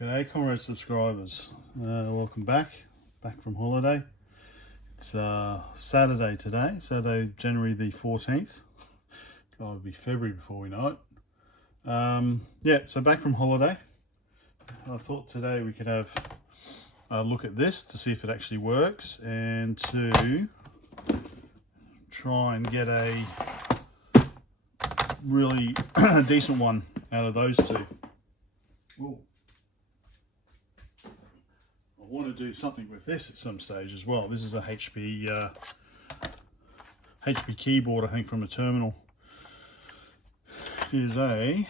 G'day comrade subscribers, welcome back from holiday. It's Saturday today, Saturday January the 14th. God, it'll be February before we know it. Yeah, so back from holiday. I thought today we could have a look at this to see if it actually works and to try and get a really decent one out of those two. Ooh. I want to do something with this at some stage as well. This is a HP keyboard, I think, from a terminal. It is a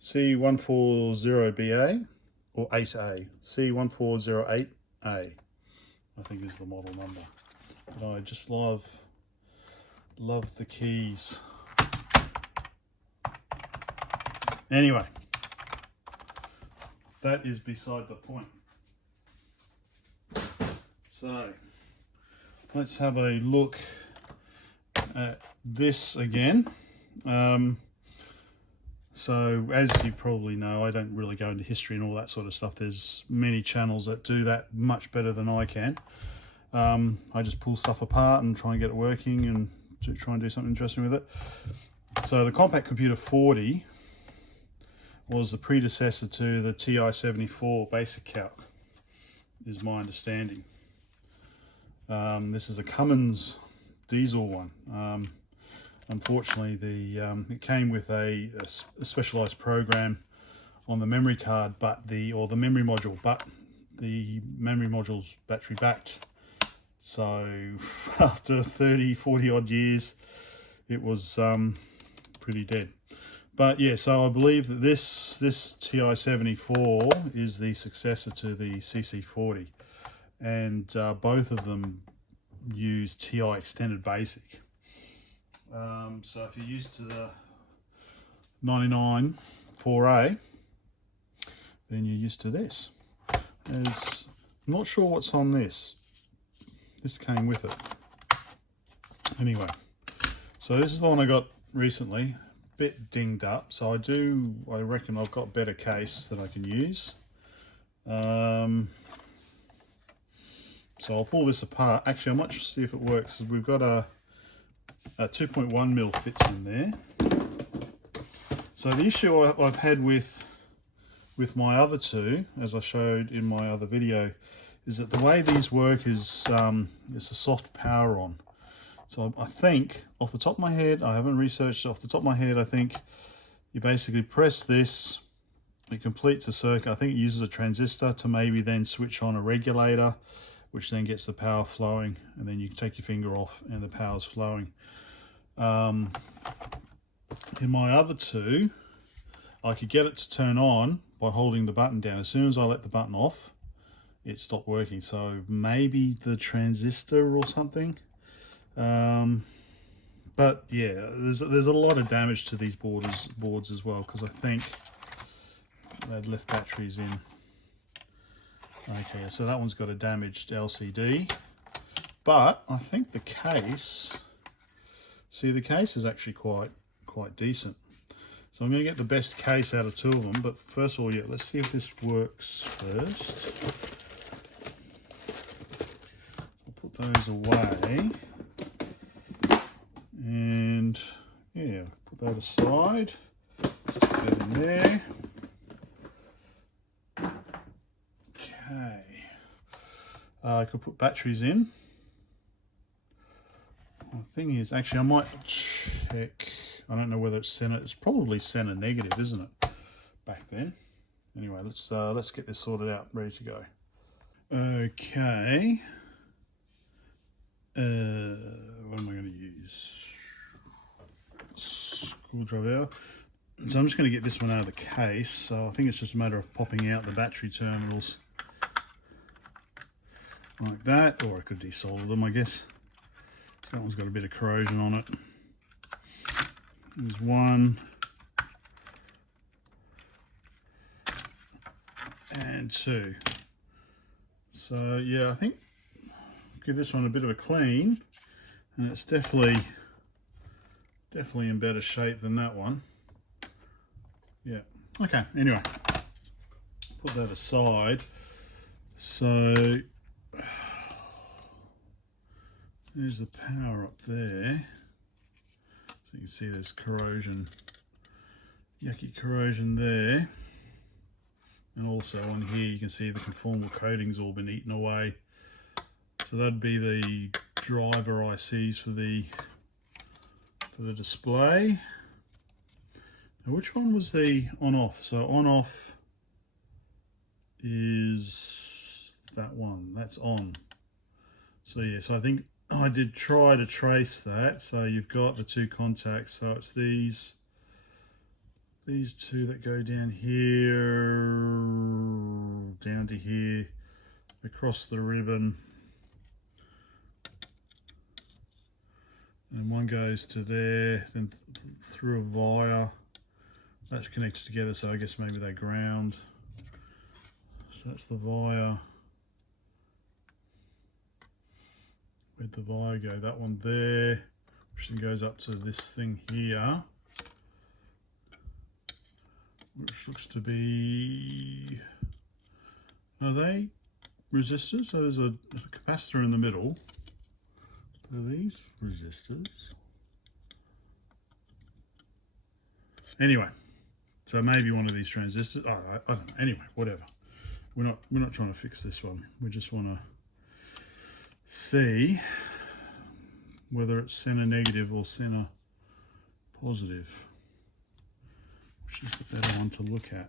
C-140BA or 8A. C-1408A, I think is the model number. But I just love the keys. Anyway, that is beside the point. So let's have a look at this again. So as you probably know, I don't really go into history and all that sort of stuff. There's many channels that do that much better than I can. I just pull stuff apart and try and get it working and try and do something interesting with it. So the Compact Computer 40 was the predecessor to the TI-74 BASICALC, is my understanding. This is a Cummins diesel one. Unfortunately, it came with a specialized program on the memory card, or the memory module, but the memory module's battery backed. So after 30-40 odd years, it was pretty dead. But yeah, so I believe that this TI-74 is the successor to the CC-40, and both of them use TI Extended Basic. So if you're used to the 99 4A, then you're used to this. I'm not sure what's on this. This came with it. Anyway, so this is the one I got recently. Bit dinged up, so I reckon I've got better case that I can use. So I'll pull this apart. Actually, I might just see if it works. We've got a 2.1mm fits in there. So the issue I've had with my other two, as I showed in my other video, is that the way these work is it's a soft power on. So I think, off the top of my head, I haven't researched it, off the top of my head, I think you basically press this, it completes a circuit. I think it uses a transistor to maybe then switch on a regulator, which then gets the power flowing, and then you can take your finger off and the power's flowing. In my other two, I could get it to turn on by holding the button down. As soon as I let the button off, it stopped working. So maybe the transistor or something. But yeah, there's a lot of damage to these boards as well, because I think they'd left batteries in. Okay, so that one's got a damaged LCD, but I think the case, the case is actually quite decent. So I'm going to get the best case out of two of them, but first of all, yeah, let's see if this works first. I'll put those away. And yeah, put that aside, stick that in there. Okay, I could put batteries in. The thing is, actually I might check, I don't know whether it's center, it's probably center negative, isn't it, back then. Anyway, let's get this sorted out, ready to go. Okay, what am I going to use? Screwdriver. So I'm just going to get this one out of the case. So I think it's just a matter of popping out the battery terminals like that, or I could desolder them, I guess. That one's got a bit of corrosion on it. There's one and two. So yeah, I think give this one a bit of a clean, and it's definitely in better shape than that one. Yeah. Okay, anyway, put that aside. So there's the power up there. So you can see there's corrosion, yucky corrosion there. And also on here you can see the conformal coating's all been eaten away. So that'd be the driver ICs for the display. Now which one was the on-off? So on-off is that one, that's on. So yeah, so I think I did try to trace that. So you've got the two contacts, so it's these two that go down here, down to here, across the ribbon, and one goes to there, then through a wire. That's connected together, so I guess maybe they ground. So that's the wire. Where'd the wire go? That one there, which then goes up to this thing here, which looks to be, are they resistors? So there's a capacitor in the middle. Are these resistors? Anyway, so maybe one of these transistors. I don't know. Anyway, whatever. We're not trying to fix this one. We just want to see whether it's center negative or center positive, which is the better one to look at.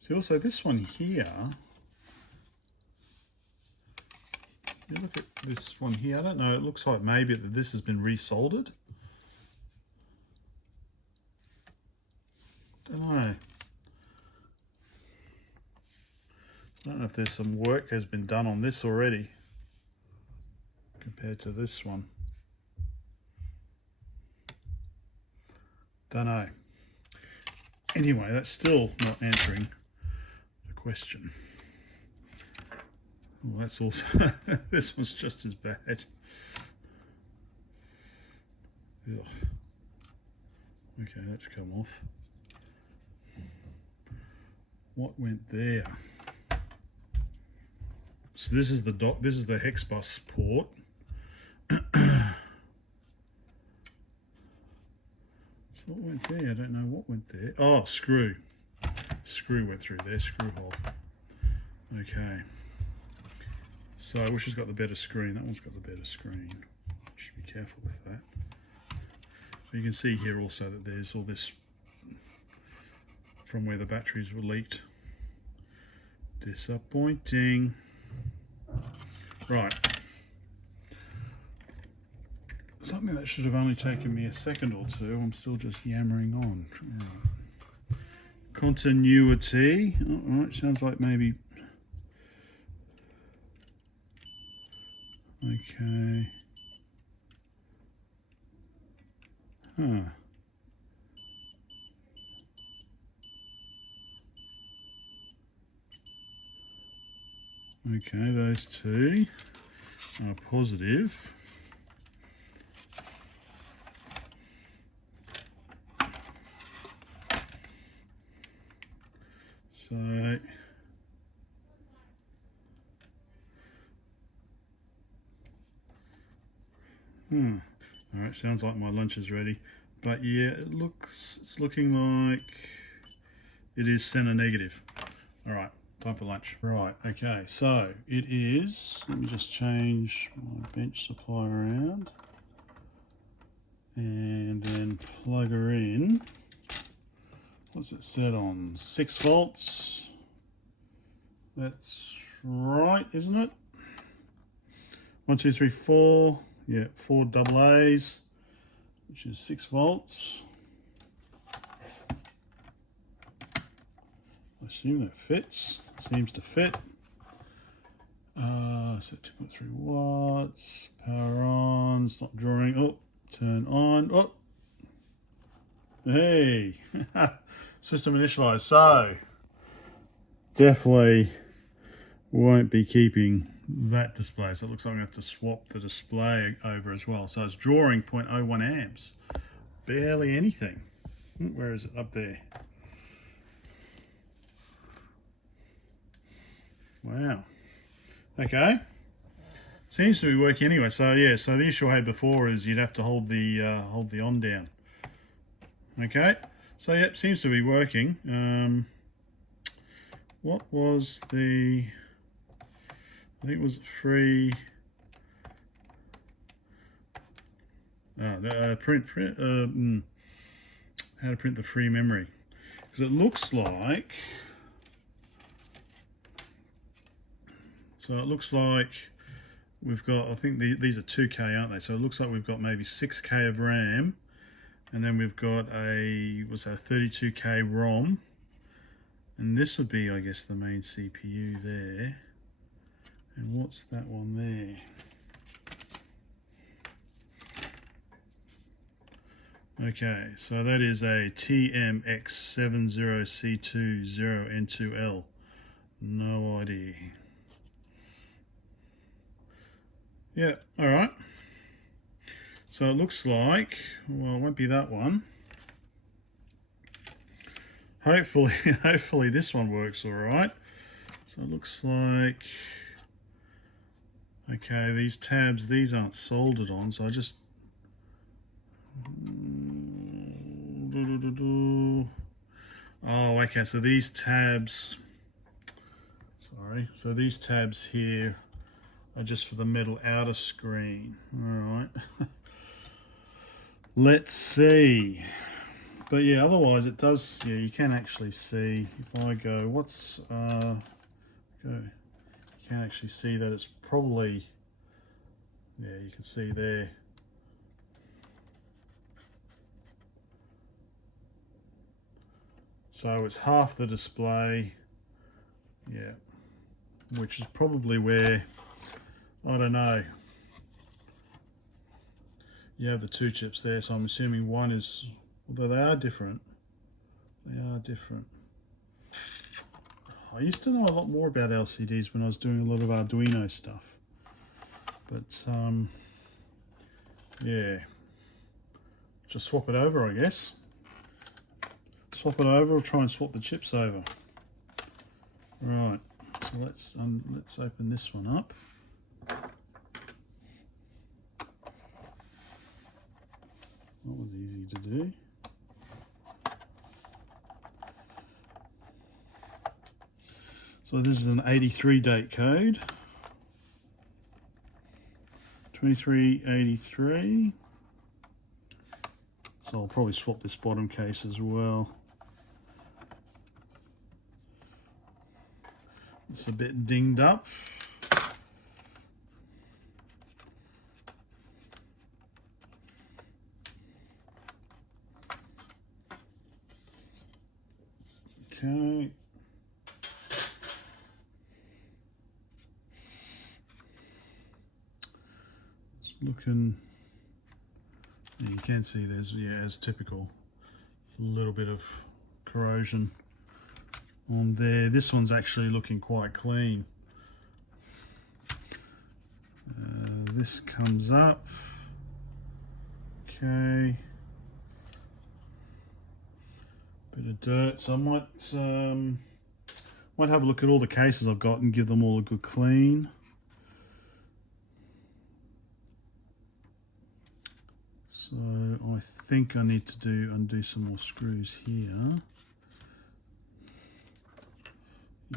See, also this one here, you look at this one here, I don't know, it looks like maybe that this has been resoldered. Don't know. I don't know if there's some work has been done on this already compared to this one. Don't know. Anyway, that's still not answering the question. Well, that's also, this one's just as bad. Ugh. Okay, that's come off. What went there? So this is the this is the hex bus port. So what went there? I don't know what went there. Oh, screw. Screw went through there, screw hole. Okay. So which has got the better screen? That one's got the better screen. Should be careful with that. You can see here also that there's all this from where the batteries were leaked. Disappointing. Right. Something that should have only taken me a second or two, I'm still just yammering on. Right. Continuity. All right, sounds like maybe. Okay. Huh. Okay, those two are positive. So, all right, sounds like my lunch is ready. But yeah, it's looking like it is center negative. All right, time for lunch. Right, okay, so it is, let me just change my bench supply around and then plug her in. What's it set on? 6 volts. That's right, isn't it? 1, 2, 3, 4. Yeah, 4 double A's, which is 6 volts. I assume that fits. It seems to fit. So 2.3 watts. Power on. It's not drawing. Oh, turn on. Oh, hey, system initialized. So definitely won't be keeping that display. So it looks like I'm going to have to swap the display over as well. So it's drawing 0.01 amps. Barely anything. Where is it? Up there. Wow. Okay. Seems to be working anyway. So yeah, so the issue I had before is you'd have to hold the on down. Okay. So yep, seems to be working. What was the? I think it was free. How to print the free memory, because it looks like. So it looks like we've got, I think these are 2K, aren't they? So it looks like we've got maybe 6K of RAM, and then we've got a 32K ROM, and this would be, I guess, the main CPU there. And what's that one there? Okay, so that is a TMX70C20N2L. No idea. Yeah, all right. So it looks like, well, it won't be that one. Hopefully this one works all right. So it looks like, okay, these tabs, these aren't soldered on, so I just, oh, okay, so these tabs, sorry, so these tabs here are just for the metal outer screen. All right. Let's see. But yeah, otherwise it does, yeah, you can actually see, if I go, what's, go, you can actually see that it's probably, yeah, you can see there. So it's half the display, yeah, which is probably where, I don't know, you have the two chips there, so I'm assuming one is, although they are different, I used to know a lot more about LCDs when I was doing a lot of Arduino stuff, but yeah, just swap it over, I guess. Swap it over, or try and swap the chips over. Right, so let's open this one up. That was easy to do. So this is an 83 date code. 2383. So I'll probably swap this bottom case as well. It's a bit dinged up. Okay. It's looking, yeah, you can see there's, yeah, as typical, a little bit of corrosion on there. This one's actually looking quite clean. This comes up. Okay. Bit of dirt. So I might have a look at all the cases I've got and give them all a good clean. So I think I need to undo some more screws here.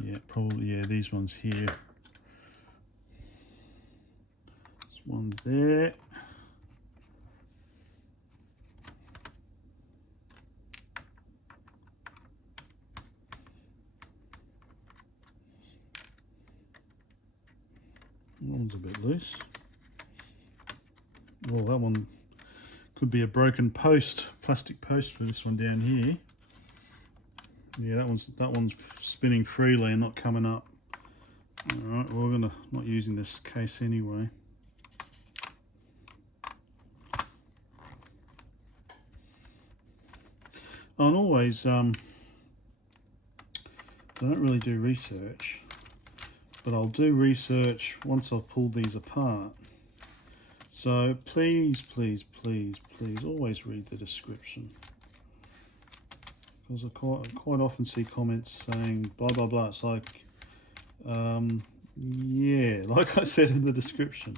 Yeah, probably, yeah, these ones here. There's one there. That one's a bit loose. Oh, that one could be a broken post, plastic post for this one down here. Yeah, that one's spinning freely and not coming up. All right, well, we're not using this case anyway. And always, I don't really do research, but I'll do research once I've pulled these apart. So please, please, please, please always read the description. because I quite often see comments saying blah blah blah. It's like, yeah, like I said in the description.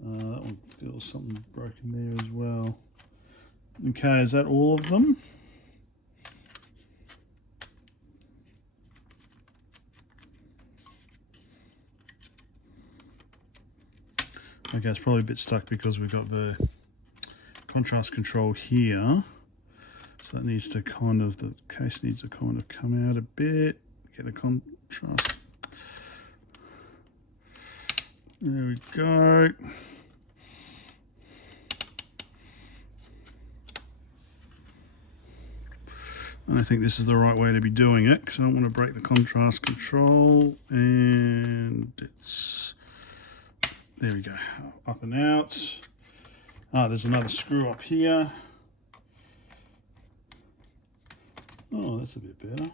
That one, there was something broken there as well. Okay, is that all of them? Okay, it's probably a bit stuck because we've got the contrast control here. So that needs to kind of, the case needs to kind of come out a bit, get the contrast. There we go. And I think this is the right way to be doing it because I don't want to break the contrast control. And it's, there we go, up and out. Ah, there's another screw up here. Oh, that's a bit better.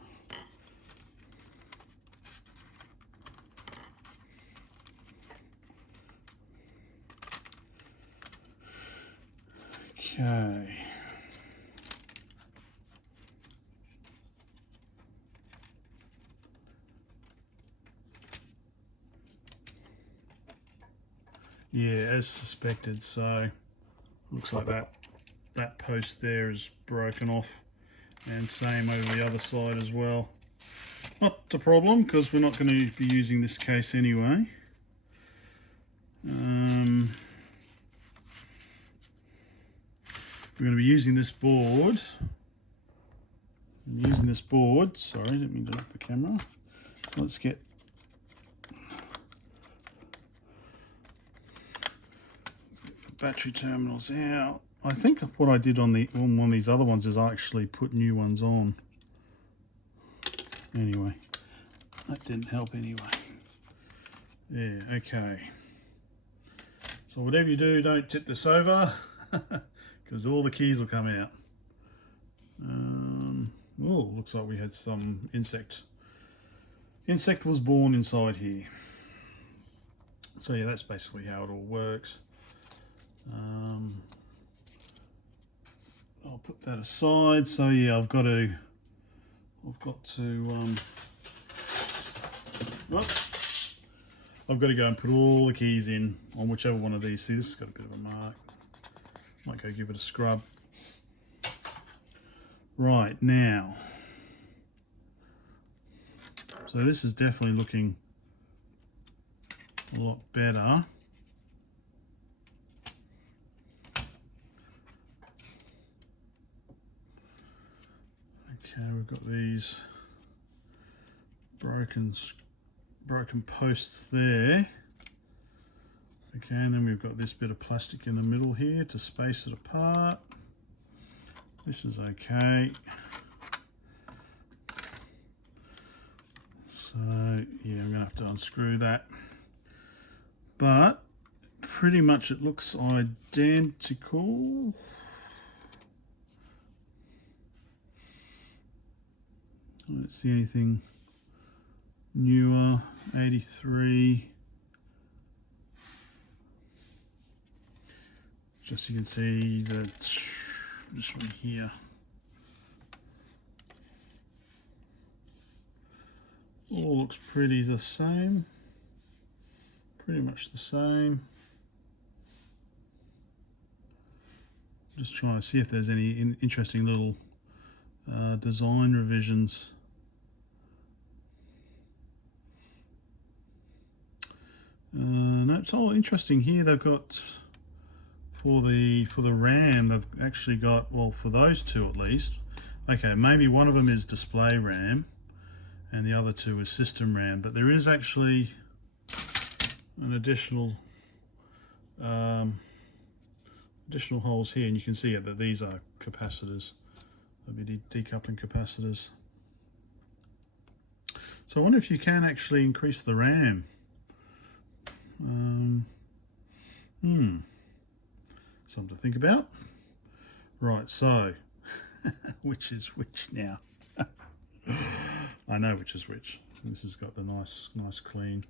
Okay. Yeah, as suspected, so looks like that post there is broken off, and same over the other side as well. Not a problem because we're not going to be using this case anyway. We're going to be using this board. Sorry, didn't mean to knock the camera. Let's get the battery terminals out. I think what I did on one of these other ones is I actually put new ones on. Anyway, that didn't help anyway. Yeah, okay. So whatever you do, don't tip this over because all the keys will come out. Oh, looks like we had some insect. Insect was born inside here. So yeah, that's basically how it all works. I'll put that aside. So yeah, I've got to go and put all the keys in on whichever one of these. See, this has got a bit of a mark. Might go give it a scrub. Right, now, so this is definitely looking a lot better. Okay, we've got these broken posts there. Okay, and then we've got this bit of plastic in the middle here to space it apart. This is okay. So yeah, I'm gonna have to unscrew that. But pretty much it looks identical. I don't see anything newer. 83. Just so you can see that this one here. All looks pretty the same. Pretty much the same. Just trying to see if there's any interesting little design revisions. No, it's all interesting here. They've got for the RAM, they've actually got, well, for those two at least. Okay, maybe one of them is display RAM and the other two is system RAM, but there is actually an additional holes here, and you can see it that these are capacitors. They'll be decoupling capacitors. So I wonder if you can actually increase the RAM. Something to think about. Right, so which is which now? I know which is which. This has got the nice clean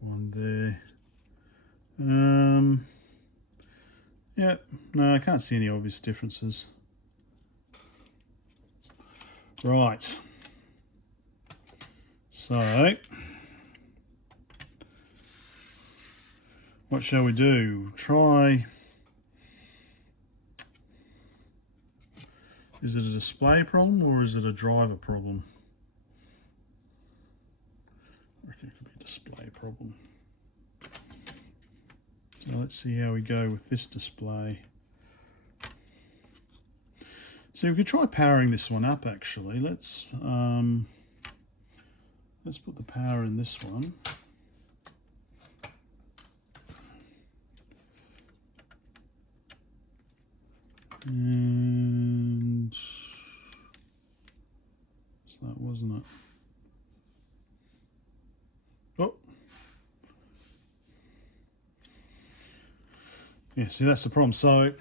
one there. Yeah, no, I can't see any obvious differences. Right. So, what shall we do? Try... Is it a display problem or is it a driver problem? I reckon it could be a display problem. So let's see how we go with this display. So we could try powering this one up actually. Let's put the power in this one. And so that wasn't it. Oh. Yeah, see that's the problem. So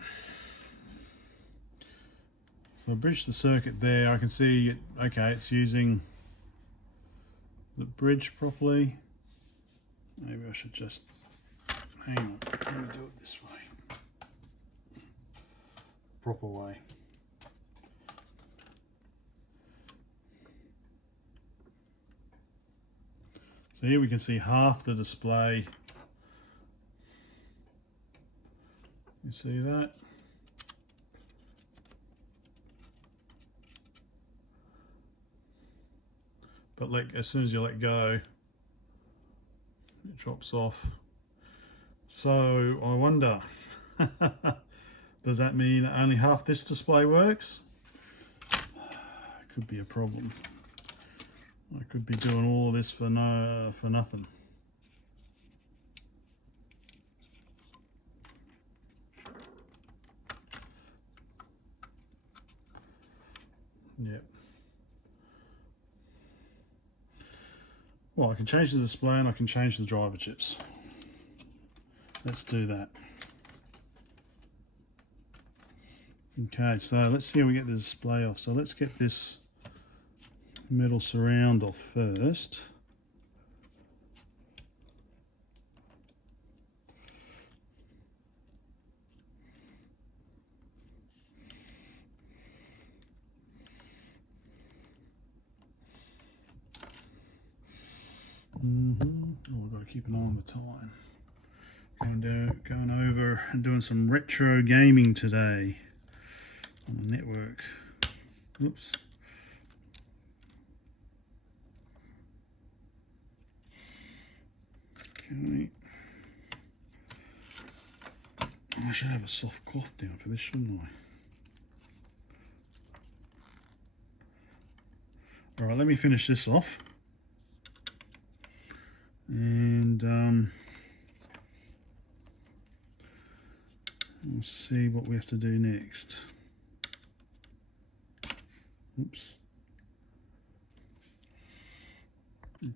I bridged the circuit there. I can see it, okay, it's using the bridge properly. Maybe I should just hang on. Let me do it this way. Proper way. So here we can see half the display. You see that? But as soon as you let go, it drops off. So I wonder, does that mean only half this display works? Could be a problem. I could be doing all this for nothing. Yep. Well, I can change the display and I can change the driver chips. Let's do that. Okay, so let's see how we get the display off. So let's get this metal surround off first. Oh, we've got to keep an eye on the time. Going over and doing some retro gaming today on the network. Oops. Okay. I should have a soft cloth down for this, shouldn't I? Alright, let me finish this off. And we'll see what we have to do next. Oops.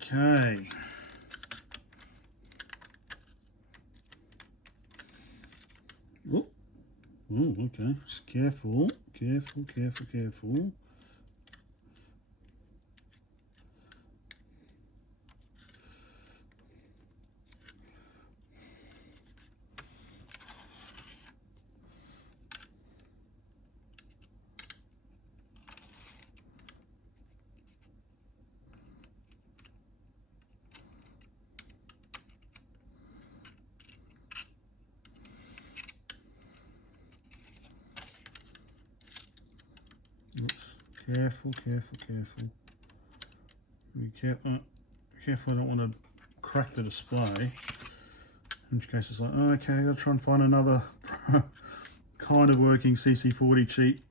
Okay. Oh, okay. Just careful, careful, careful, careful. Oops. Careful, careful, careful. Be careful. Careful, I don't want to crack the display. In which case it's like, oh, okay, I've got to try and find another kind of working CC-40 cheat.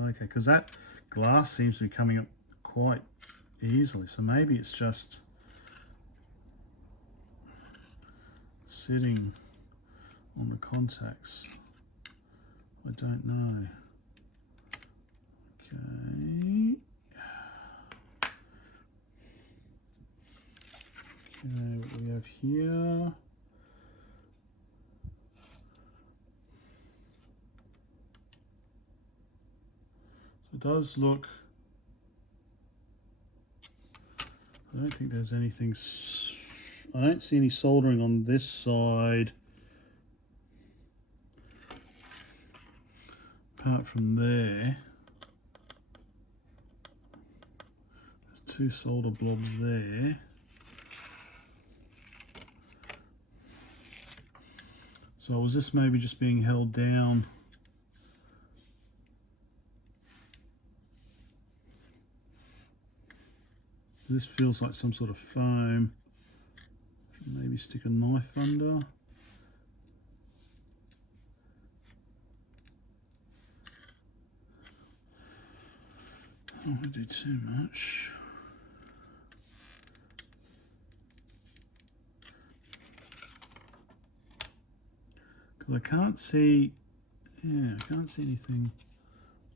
Okay, because that glass seems to be coming up quite easily, so maybe it's just sitting on the contacts. I don't know. Okay. Okay, what we have here. So it does look. I don't think there's anything. I don't see any soldering on this side. Apart from there. 2 solder blobs there. So was this maybe just being held down? This feels like some sort of foam. Should maybe stick a knife under. I don't want to do too much. Because I can't see, yeah, I can't see anything.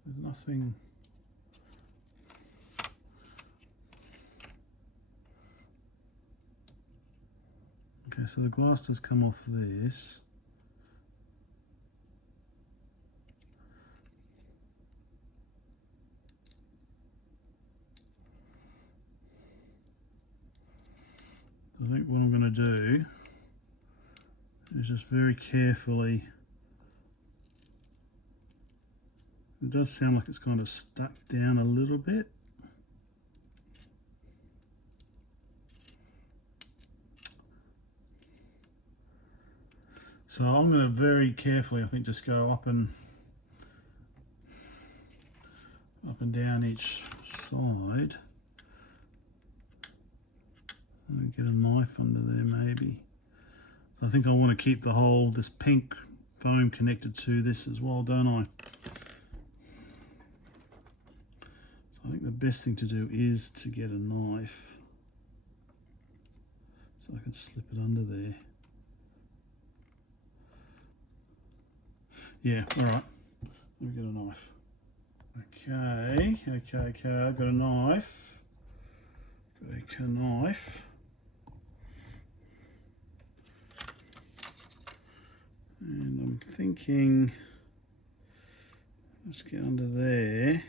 There's nothing. Okay, so the glass does come off this. I think what I'm going to do is just very carefully, it does sound like it's kind of stuck down a little bit. So I'm going to very carefully, I think, just go up and down each side. And get a knife under there maybe. I think I want to keep the whole, this pink foam connected to this as well, don't I? So I think the best thing to do is to get a knife. So I can slip it under there. Yeah, alright. Let me get a knife. Okay, I've got a knife. Got a knife. And I'm thinking, let's get under there.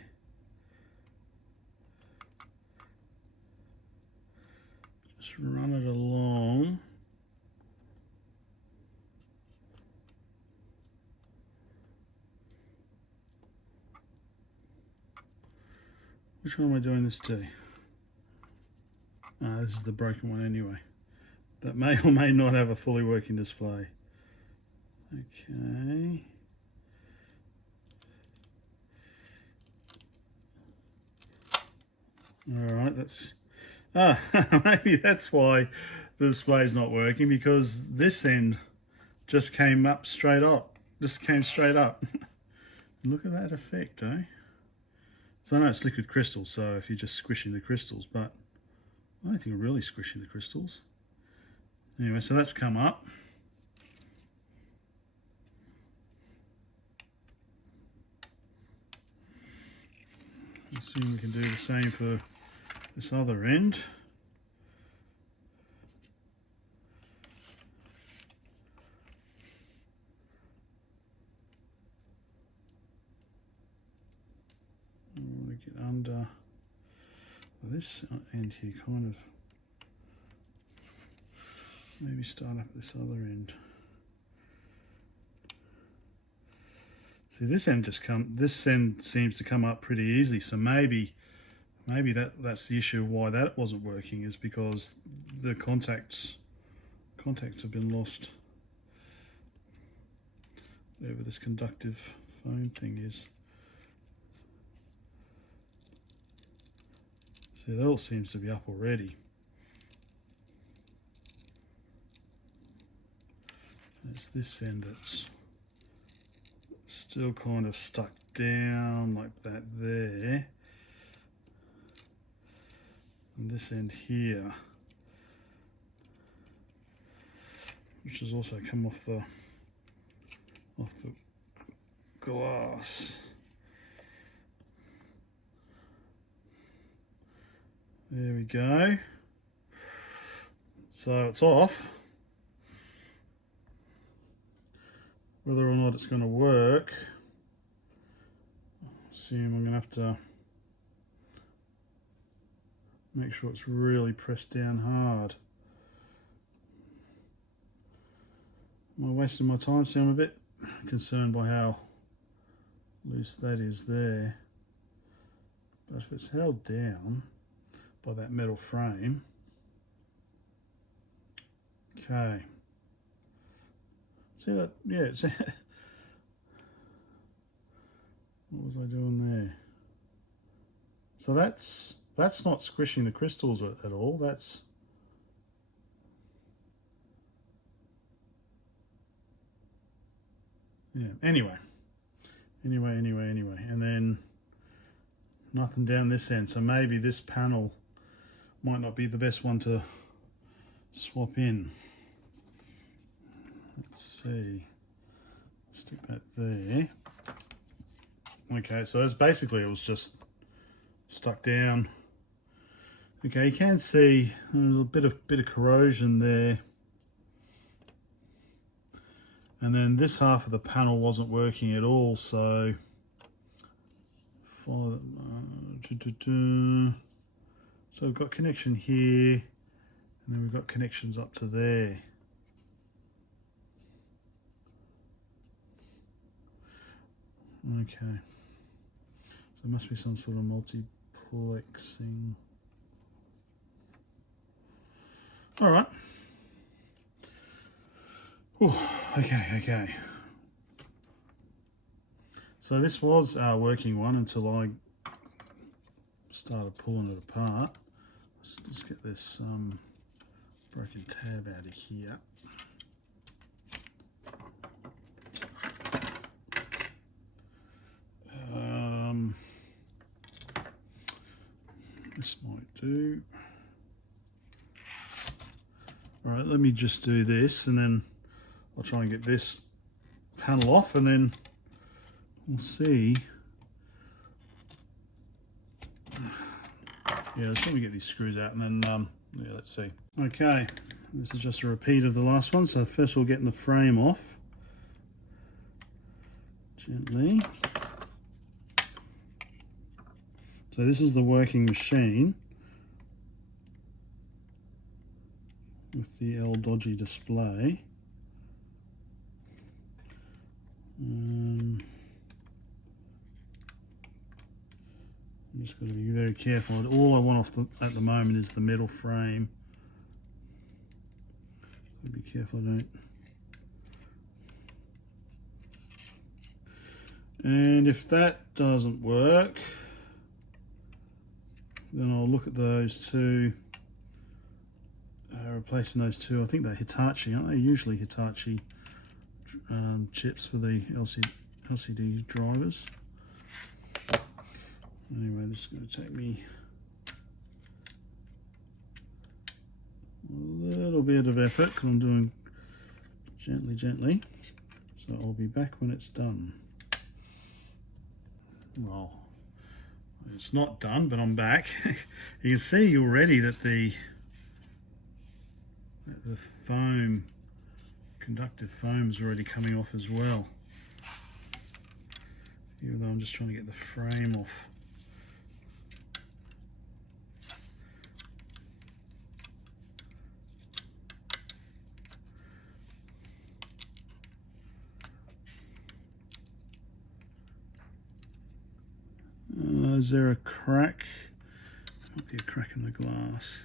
Just run it along. Which one am I doing this to? This is the broken one anyway. That may or may not have a fully working display. Okay. Alright, that's... maybe that's why the display is not working, because this end just came up straight up. Just came straight up. Look at that effect, eh? So I know it's liquid crystal, so if you're just squishing the crystals, but I don't think we're really squishing the crystals. Anyway, so that's come up. Let's see if we can do the same for this other end. I want to get under this end here, kind of. Maybe start up this other end. See, this end seems to come up pretty easily, so maybe that's the issue why that wasn't working, is because the contacts have been lost. Whatever this conductive foam thing is. See, that all seems to be up already. It's this end that's still kind of stuck down like that there. And this end here, which has also come off the glass. There we go. So it's off. Whether or not it's going to work, I assume I'm going to have to make sure it's really pressed down hard. Am I wasting my time? See, I'm a bit concerned by how loose that is there. But if it's held down, by that metal frame. Okay. See that? Yeah, it's what was I doing there? So that's not squishing the crystals at all. That's yeah. Anyway, and then nothing down this end. So maybe this panel might not be the best one to swap in. Let's see. Stick that there. Okay, so that's basically, it was just stuck down. Okay, you can see there's a bit of corrosion there. And then this half of the panel wasn't working at all, so follow so we've got connection here, and then we've got connections up to there. Okay, so it must be some sort of multiplexing. All right. Ooh, okay. So this was our working one until I started pulling it apart. Let's just get this broken tab out of here. This might do. All right, let me just do this, and then I'll try and get this panel off, and then we'll see. Yeah, let's let me get these screws out, and then yeah, let's see. Okay, this is just a repeat of the last one. So first we'll get the frame off gently. So this is the working machine with the L dodgy display. I'm just got to be very careful. All I want off at the moment is the metal frame. So be careful I don't. And if that doesn't work, then I'll look at those two, replacing those two. I think they're Hitachi, aren't they? Usually Hitachi chips for the LCD drivers. Anyway, this is going to take me a little bit of effort because I'm doing gently. So I'll be back when it's done. Well, it's not done, but I'm back. You can see already that the foam, conductive foam, is already coming off as well. Even though I'm just trying to get the frame off. Is there a crack? Might be a crack in the glass.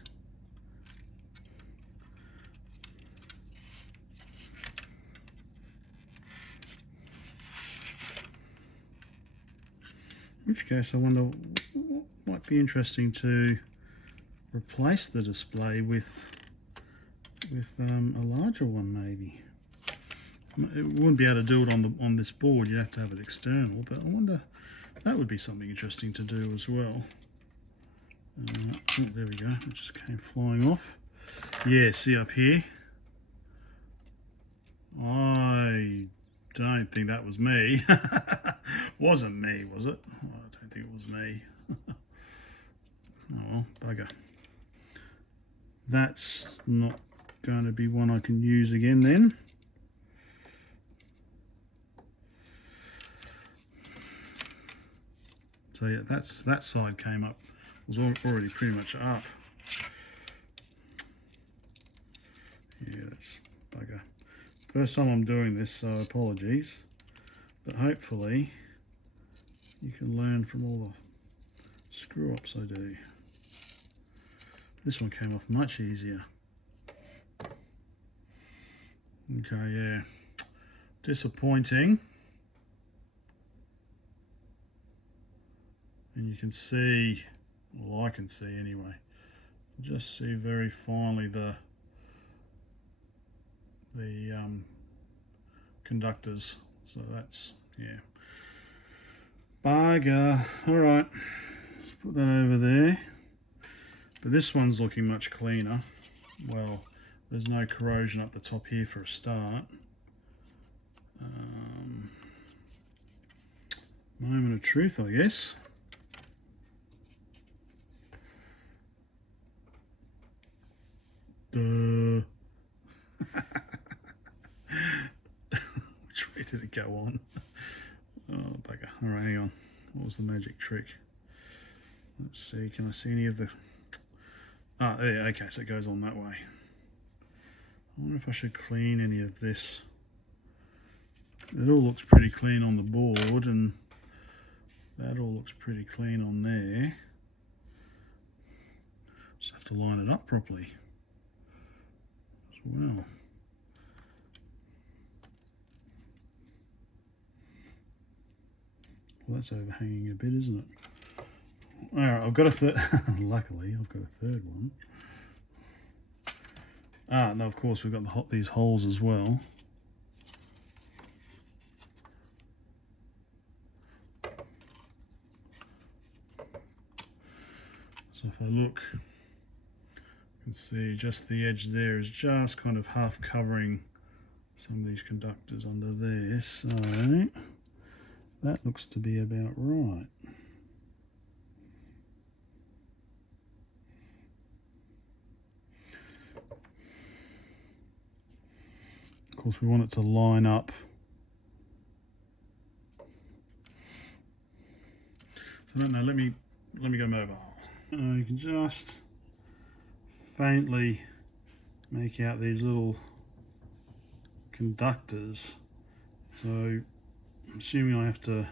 In which case I wonder what might be interesting to replace the display with a larger one maybe. It wouldn't be able to do it on this board, you'd have to have it external, but I wonder, that would be something interesting to do as well. Oh, there we go, it just came flying off. Yeah, see up here? I don't think that was me. Wasn't me, was it? Oh, I don't think it was me. Oh well, bugger. That's not going to be one I can use again then. So yeah, that side came up, was already pretty much up. Yeah, that's bugger. First time I'm doing this, so apologies. But hopefully you can learn from all the screw-ups I do. This one came off much easier. Okay, yeah. Disappointing. And you can see, well, I can see anyway, just see very finely the conductors. So that's, yeah, bugger. All right, let's put that over there. But this one's looking much cleaner. Well, there's no corrosion up the top here for a start. Moment of truth, I guess. Duh. Which way did it go on? Oh, bugger. All right, hang on. What was the magic trick? Let's see. Can I see any of the... Ah, there. Okay, so it goes on that way. I wonder if I should clean any of this. It all looks pretty clean on the board, and that all looks pretty clean on there. Just have to line it up properly as well. Well, that's overhanging a bit, isn't it? All right, I've got a third. Luckily, I've got a third one. Ah, no, of course we've got these holes as well. So if I look, you can see just the edge there is just kind of half covering some of these conductors under there. So that looks to be about right. Of course, we want it to line up. So I don't know, let me go mobile. You can just faintly make out these little conductors. So I'm assuming I have to,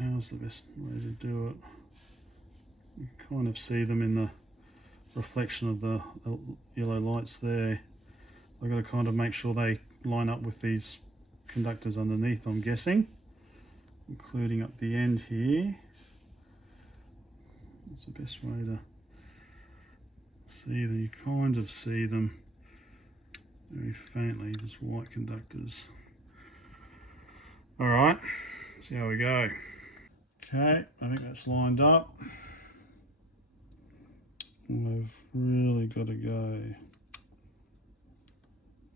how's the best way to do it? You can kind of see them in the reflection of the yellow lights there. I've got to kind of make sure they line up with these conductors underneath, I'm guessing, including up the end here. That's the best way to see them. You kind of see them very faintly, just white conductors. All right, see how we go. Okay, I think that's lined up. We've really got to go.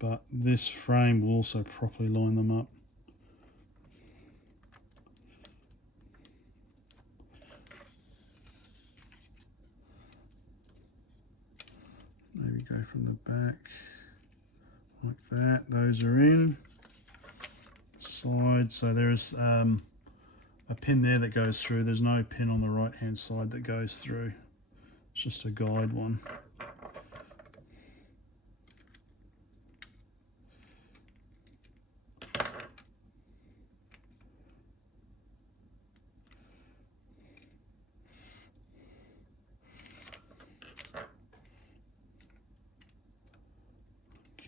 But this frame will also properly line them up. Maybe go from the back like that. Those are in. Side, so there's a pin there that goes through. There's no pin on the right hand side that goes through. It's just a guide one.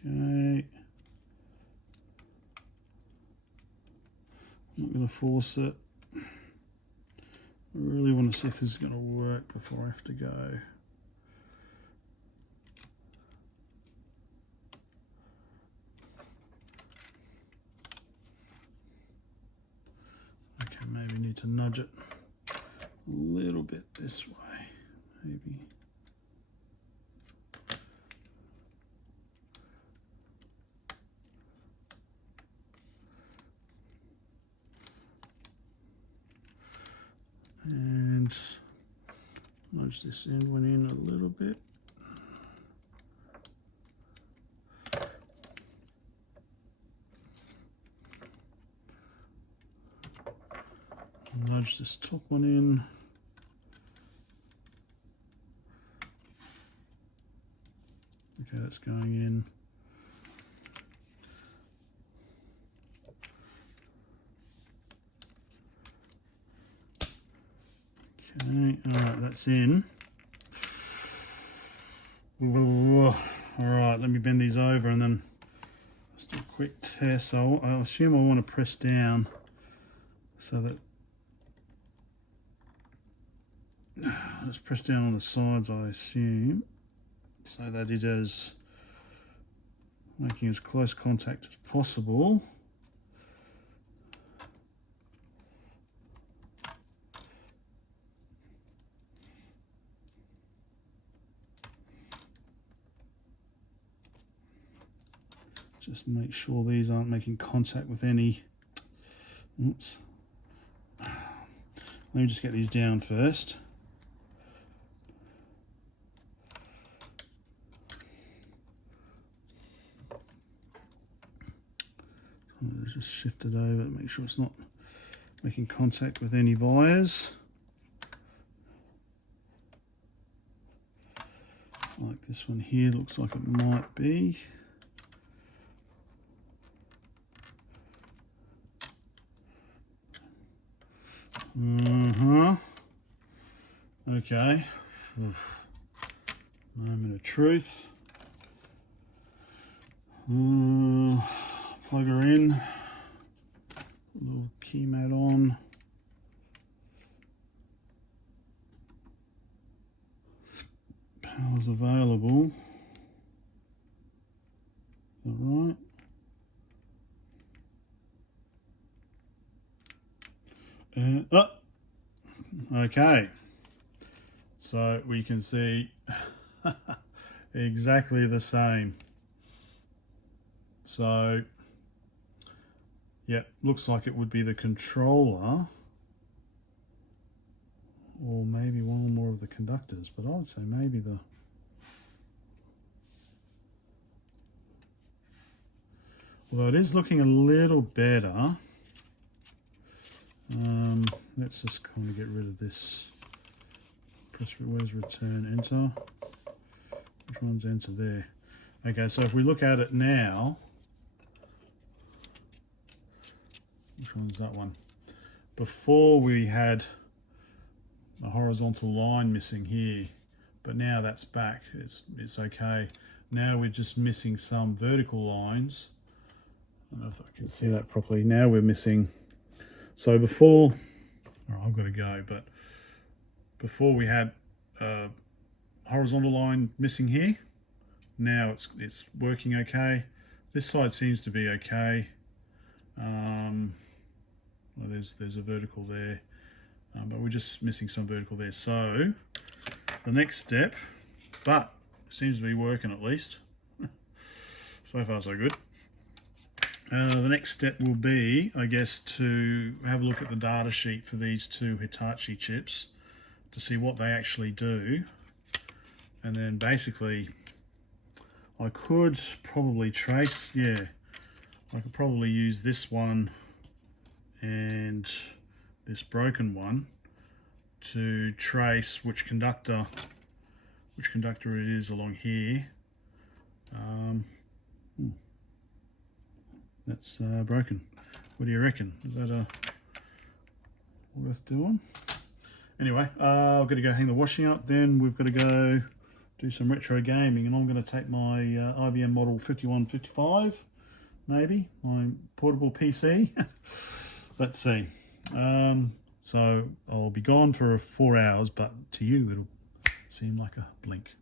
Okay. I'm not going to force it. I really want to see if this is going to work before I have to go. Okay, maybe need to nudge it a little bit this way, maybe. And nudge this end one in a little bit. Nudge this top one in. Okay, that's going in. Okay, all right, that's in. Alright, let me bend these over and then let's do a quick test. So I assume I want to press down so that, let's press down on the sides, I assume, so that it is making as close contact as possible. Just make sure these aren't making contact with any. Oops. Let me just get these down first. Let's just shift it over to make sure it's not making contact with any wires. Like this one here, looks like it might be. Okay. Moment of truth. Plug her in. Little key mat on. Power's available. Is that right? Okay, so we can see exactly the same. So yeah, looks like it would be the controller or maybe one or more of the conductors, but I would say maybe the, although it is looking a little better. Let's just kind of get rid of this. Press, where's return, enter? Which one's enter there? Okay, so if we look at it now, which one's that one? Before we had a horizontal line missing here, but now that's back. It's okay. Now we're just missing some vertical lines. I don't know if I can see that properly. Now we're missing. So before, oh, I've got to go, but before we had a horizontal line missing here. Now it's working okay. This side seems to be okay. Well, there's a vertical there, but we're just missing some vertical there. So the next step, but it seems to be working at least. So far so good. The next step will be, I guess, to have a look at the data sheet for these two Hitachi chips to see what they actually do. And then basically, I could probably trace, yeah, I could probably use this one and this broken one to trace which conductor it is along here. That's broken. What do you reckon? Is that worth doing? Anyway, I've got to go hang the washing up. Then we've got to go do some retro gaming, and I'm going to take my IBM model 5155, maybe my portable PC. Let's see. So I'll be gone for 4 hours, but to you it'll seem like a blink.